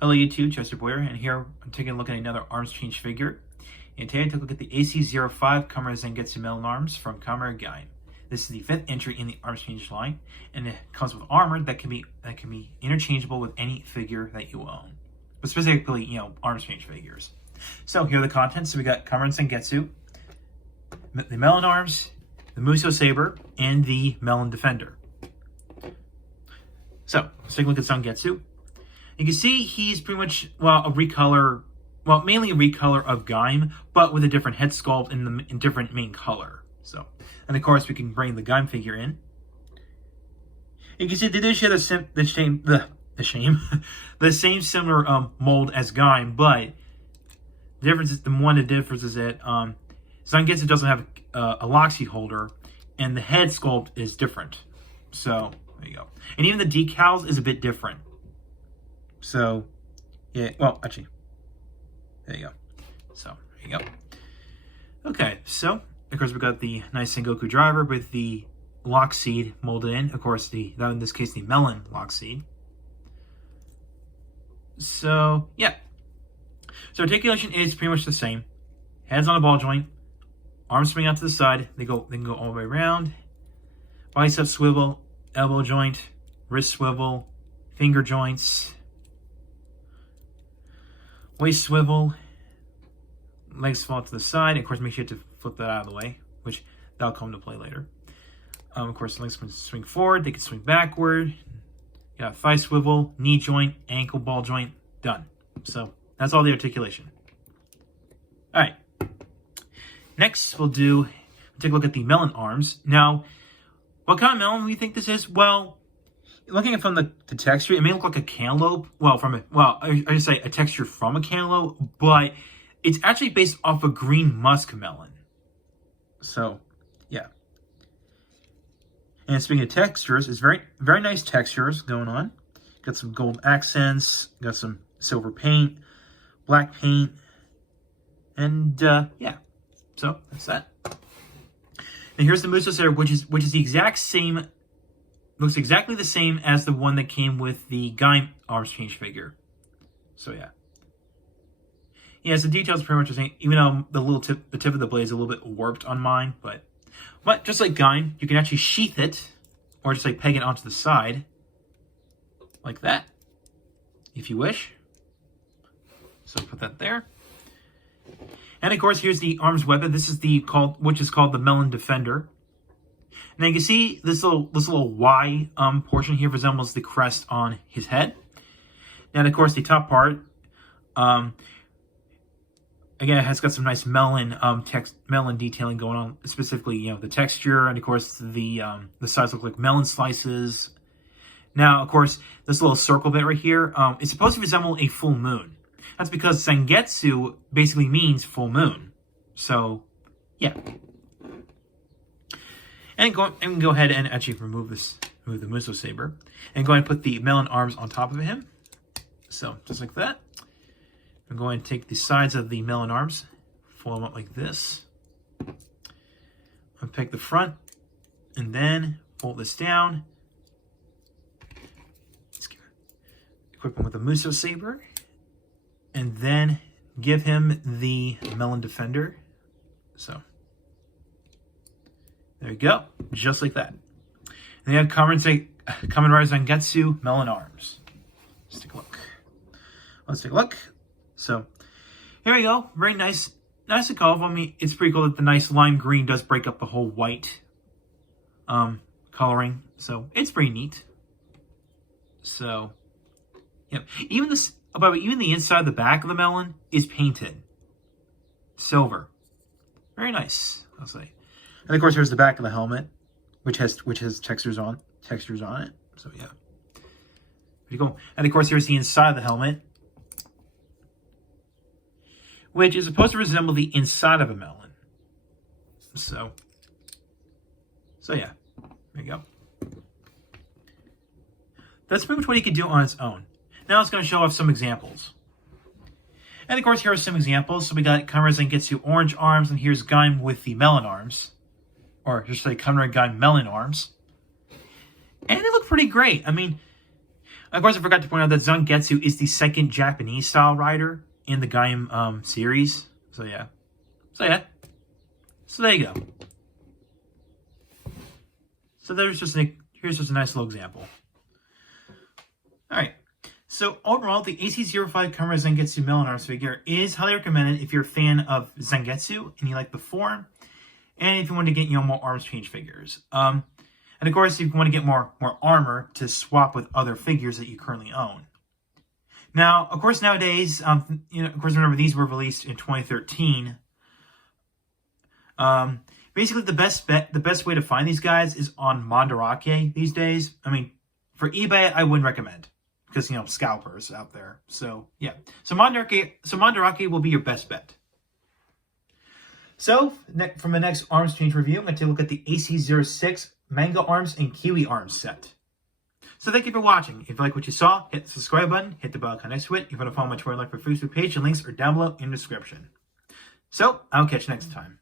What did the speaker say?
Hello YouTube, Chester Boyer, and here I'm taking a look at another arms change figure. And today I took a look at the AC05 Kamen Zangetsu Melon Arms from Kamen Gaim. This is the 5th entry in the arms change line, and it comes with armor that can be interchangeable with any figure that you own. But specifically, arms change figures. So here are the contents. So we got Kamen Zangetsu, the Melon Arms, the Muso Saber, and the Melon Defender. So let's take a look at Zangetsu. You can see he's pretty much, mainly a recolor of Gaim, but with a different head sculpt and different main color. So, and of course we can bring the Gaim figure in. You can see they do share the same similar mold as Gaim, but the difference is that Zangetsu doesn't have a lock seat holder, and the head sculpt is different. So there you go, and even the decals is a bit different. So, yeah, well, actually, there you go. So, there you go. Okay, so, of course, we've got the nice Sengoku driver with the lock seed molded in. Of course, in this case, the Melon lock seed. So, yeah. So, articulation is pretty much the same. Heads on a ball joint. Arms swing out to the side. They can go all the way around. Bicep swivel. Elbow joint. Wrist swivel. Finger joints. Waist swivel, legs fall to the side. Of course, make sure to flip that out of the way, which that'll come into play later. Of course, legs can swing forward. They can swing backward. You got thigh swivel, knee joint, ankle ball joint. Done. So that's all the articulation. All right. Next, we'll take a look at the Melon Arms. Now, what kind of melon do you think this is? Well, looking at from the texture, it may look like a cantaloupe. I should say a texture from a cantaloupe, but it's actually based off a green muskmelon. So, yeah. And speaking of textures, it's very, very nice textures going on. Got some gold accents, got some silver paint, black paint, and yeah. So that's that. And here's the Muso Saber, which is the exact same. Looks exactly the same as the one that came with the Gaim arms change figure. So yeah. Yes, the details are pretty much the same, even though the tip of the blade is a little bit warped on mine, but just like Gaim, you can actually sheath it, or just like peg it onto the side, like that, if you wish. So put that there. And of course, here's the arms weapon. This is which is called the Melon Defender. Now you can see this little Y portion here resembles the crest on his head. And of course the top part, again, it has got some nice melon detailing going on. Specifically, the texture, and of course the sides look like melon slices. Now, of course, this little circle bit right here is supposed to resemble a full moon. That's because Zangetsu basically means full moon. So, yeah. And go ahead and actually remove the Muso Saber. And go ahead and put the Melon Arms on top of him. So, just like that. I'm going to take the sides of the Melon Arms, fold them up like this. Unpick the front, and then fold this down. Equip him with the Muso Saber. And then give him the Melon Defender. So, there you go, just like that. And you have Kamen Zangetsu Melon Arms. Let's take a look. So, here we go. Very nice and colorful. I mean, it's pretty cool that the nice lime green does break up the whole white coloring. So, it's pretty neat. So, yeah. Even the inside, the back of the melon is painted silver. Very nice, I'll say. And of course, here's the back of the helmet, which has textures on it. So yeah, pretty cool. And of course, here's the inside of the helmet, which is supposed to resemble the inside of a melon. So yeah, there you go. That's pretty much what he could do on its own. Now it's going to show off some examples. And of course, here are some examples. So we got Kamen Zangetsu Orange Arms, and here's Gaim with the Melon Arms. Or just like Kamen Gaim Melon Arms. And they look pretty great. I mean, Of course, I forgot to point out that Zangetsu is the second Japanese-style rider in the Gaim series. So yeah. So there you go. So here's just a nice little example. All right. So overall, the AC05 Kamen Zangetsu Melon Arms figure is highly recommended if you're a fan of Zangetsu and you like the form, and if you want to get more arms change figures. And of course, if you want to get more armor to swap with other figures that you currently own. Now, of course, nowadays, of course, remember these were released in 2013. Basically, the best way to find these guys is on Mandarake these days. I mean, for eBay, I wouldn't recommend because scalpers out there. So yeah, so Mandarake will be your best bet. So from the next arms change review, I'm going to take a look at the AC06 Manga Arms and Kiwi Arms set. So thank you for watching. If you like what you saw, hit the subscribe button, hit the bell icon next to it. If you want to follow my Twitter, like my Facebook page, and links are down below in the description. So I'll catch you next time.